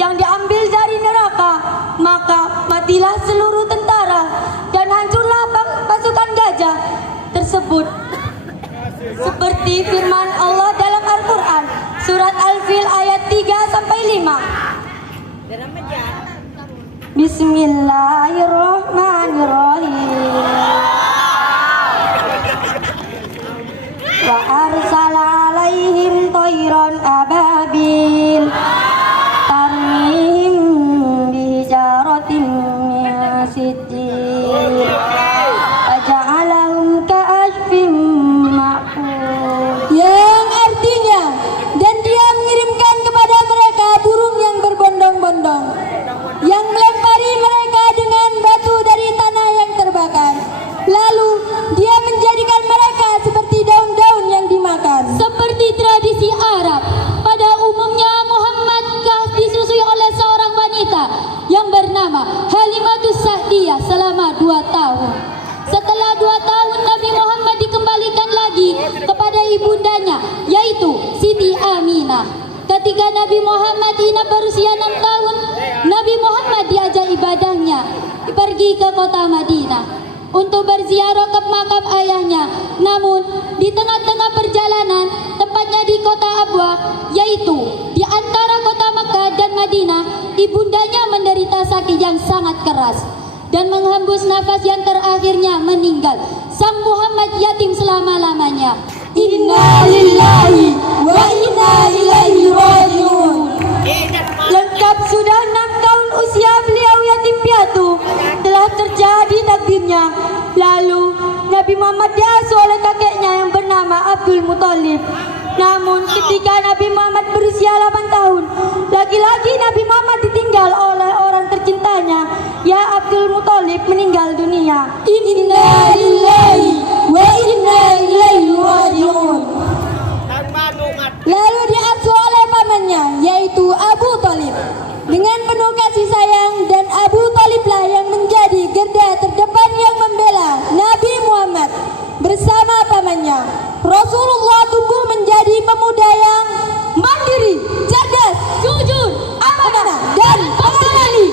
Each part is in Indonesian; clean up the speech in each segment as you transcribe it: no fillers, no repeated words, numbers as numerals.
yang diambil dari neraka, maka matilah seluruh tentara dan hancurlah pasukan gajah tersebut. Seperti firman Allah dalam Al-Quran, surat Al-Fil ayat 3-5. Bismillahirrahmanirrahim. Wa arsala alaihim tayran ababil tarmihim bihijaratin min sijil faja'alahum ka'asfin ma'kul. Yang artinya, dan dia mengirimkan kepada mereka burung yang berbondong-bondong yang melempari mereka dengan batu dari tanah yang terbakar. Lalu dia menjadikan mereka seperti daun-daun yang dimakan. Seperti tradisi Arab, pada umumnya Muhammad disusui oleh seorang wanita yang bernama Halimatus Sa'diyah selama 2 tahun. Setelah 2 tahun Nabi Muhammad dikembalikan lagi kepada ibundanya, yaitu Siti Aminah. Ketika Nabi Muhammad ini berusia 6 tahun, Nabi Muhammad diajak ibadahnya pergi ke kota Madinah untuk berziarah ke makam ayahnya. Namun di tengah-tengah perjalanan, tepatnya di kota Abwa, yaitu di antara kota Mekah dan Madinah, ibundanya menderita sakit yang sangat keras dan menghembus nafas yang terakhirnya meninggal. Sang Muhammad yatim selama-lamanya. Inna lillahi wa inna ilaihi raji'un. Lengkap sudah 6 tahun usia beliau yatim piatu, telah terjadi takdirnya. Lalu Nabi Muhammad diasuh oleh kakeknya yang bernama Abdul Muthalib. Namun ketika Nabi Muhammad berusia 8 tahun, lagi-lagi Nabi Muhammad ditinggal oleh orang tercintanya, ya Abdul Muthalib, meninggal dunia. Inna lillahi wa inna ilaihi raji'un. Lalu diasuh oleh pamannya, yaitu Abu Thalib. Dengan penuh kasih sayang, dan Abu Thaliblah yang menjadi garda terdepan yang membela Nabi Muhammad bersama pamannya. Rasulullah tumbuh menjadi pemuda yang mandiri, cerdas, jujur, amanah, dan pemberani.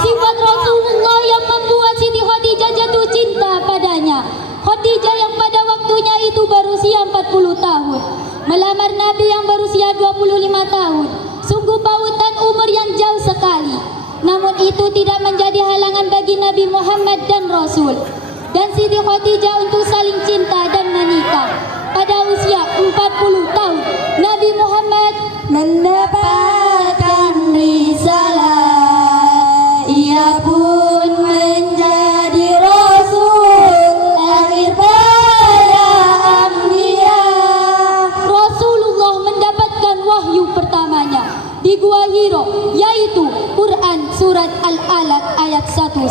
Sifat Rasulullah yang membuat Siti Khadijah jatuh cinta padanya. Khadijah yang pada waktunya itu berusia 40 tahun, melamar Nabi yang berusia 25 tahun. Sungguh pautan umur yang jauh sekali. Namun itu tidak menjadi halangan bagi Nabi Muhammad dan Rasul dan Siti Khadijah untuk saling cinta dan menikah. Pada usia 40 tahun, Nabi Muhammad mendapatkan risalah, ia pun menjadi Rasul akhir para anbiya. Rasulullah mendapatkan wahyu pertamanya di Gua Hiro, yaitu Quran surat Al-Alaq ayat 1-5.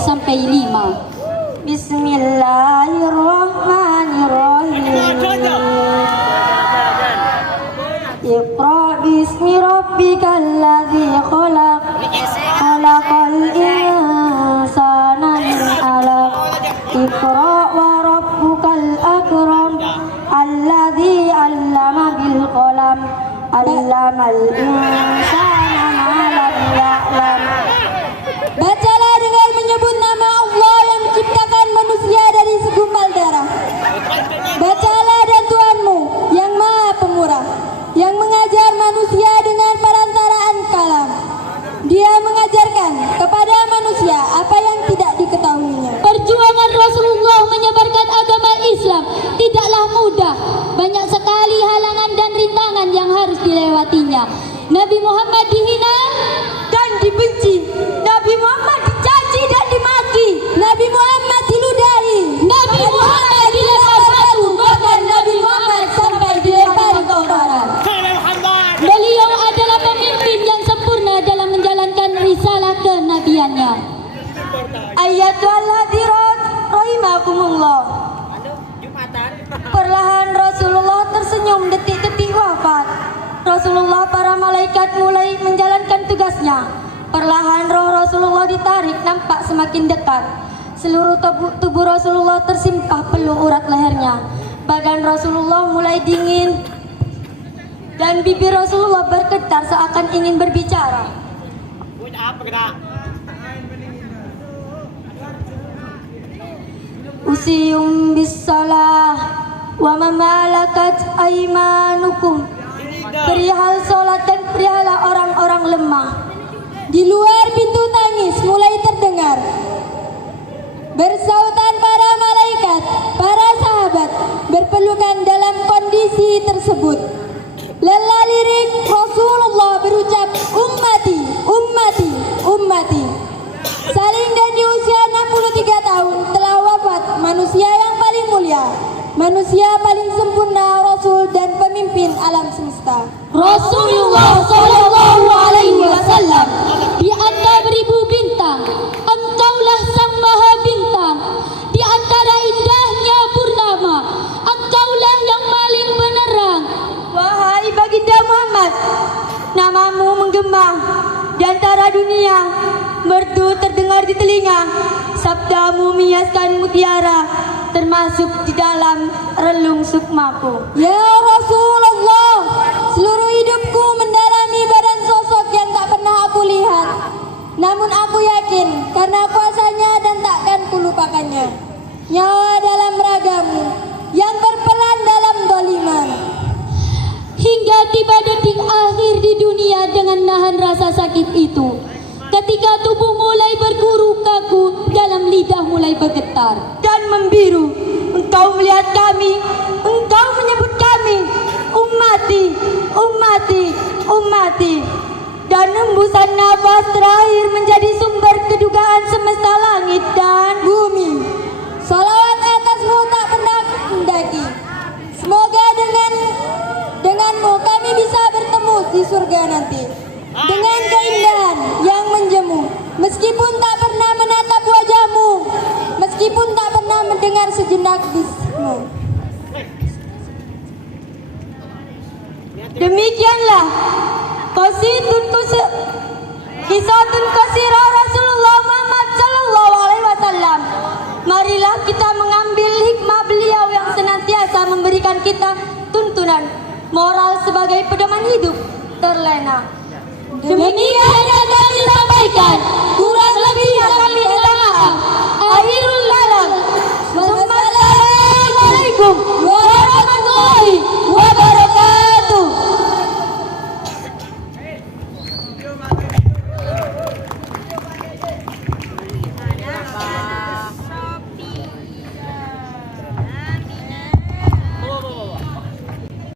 Bismillahirrahmanirrahim. Iqra bismi rabbikal ladzi khalaq, khalaqal insana min 'alaq. Iqra wa rabbukal akram, alladzi 'allama bil qalam, 'allamal insana ma lam ya'lam. Bacalah dengan menyebut nama Allah yang menciptakan manusia dari segumpal darah. Bacalah dan Tuhanmu yang Maha Pemurah, yang mengajar manusia dengan perantaraan kalam. Dia mengajarkan kepada manusia apa yang tidak diketahuinya. Perjuangan Rasulullah menyebarkan agama Islam tidaklah mudah. Banyak sekali halangan dan rintangan yang harus dilewatinya. Nabi Muhammad dihina Dan dibenci, Nabi Muhammad dicaci dan dimaki, Nabi Muhammad diludahi, Nabi Muhammad dilempar batu, bahkan Nabi Muhammad sampai dilempari kotoran. Beliau adalah pemimpin yang sempurna dalam menjalankan risalah kenabiannya. Ayatul hadirat rahimakumullah. Perlahan Rasulullah tersenyum detik-detik wafat. Rasulullah, para malaikat mulai menjalankan tugasnya. Perlahan roh Rasulullah ditarik, nampak semakin dekat. Seluruh tubuh Rasulullah tersimpah peluh urat lehernya. Badan Rasulullah mulai dingin Dan bibir Rasulullah bergetar seakan ingin berbicara. Usiyum bisalah wa mamalakat aimanukum. Perihal sholat dan perihal orang-orang lemah. Di luar pintu tangis mulai terdengar. Bersautan para malaikat, para sahabat berpelukan dalam kondisi tersebut. Lelah lirik Rasulullah berucap, ummati, ummati, ummati. Saling dan di usia 63 tahun telah wafat manusia yang paling mulia, manusia paling sempurna, Rasul dan pemimpin alam semesta. Rasulullah Sallallahu Alaihi Wasallam, di antara beribu bintang, engkaulah sang maha bintang. Di antara indahnya purnama, engkaulah yang paling menerang. Wahai baginda Muhammad, namamu menggema di antara dunia, merdu terdengar di telinga. Sabdamu menghiaskan mutiara, termasuk di dalam relung sukmaku. Ya Rasulullah, seluruh hidupku mendalami badan sosok yang tak pernah aku lihat. Namun aku yakin karena kuasanya dan takkan kulupakannya. Nyawa dalam ragamu yang berperan dalam doliman. Hingga tiba detik akhir di dunia dengan nahan rasa sakit itu. Ketika tubuh mulai berguru kaku, dalam lidah mulai bergetar Dan membiru, engkau melihat kami, engkau menyebut kami, ummati, ummati, ummati. Dan hembusan nafas terakhir menjadi sumber kedugaan semesta langit dan Bumi, salawat atasmu tak pernah mendaki. Semoga denganmu kami bisa bertemu di surga nanti. Dengan keindahan yang menjemu, meskipun tak pernah menatap wajahmu, meskipun tak pernah mendengar sejenak bismu. demikianlah kisatun qasirah Rasulullah Muhammad Sallallahu Alaihi Wasallam. Marilah kita mengambil hikmah beliau yang senantiasa memberikan kita tuntunan moral sebagai pedoman hidup terlena. Demikian yang kami sampaikan, kurang lebihnya kami minta maaf. Akhirul kalam. Wassalamualaikum warahmatullahi wabarakatuh.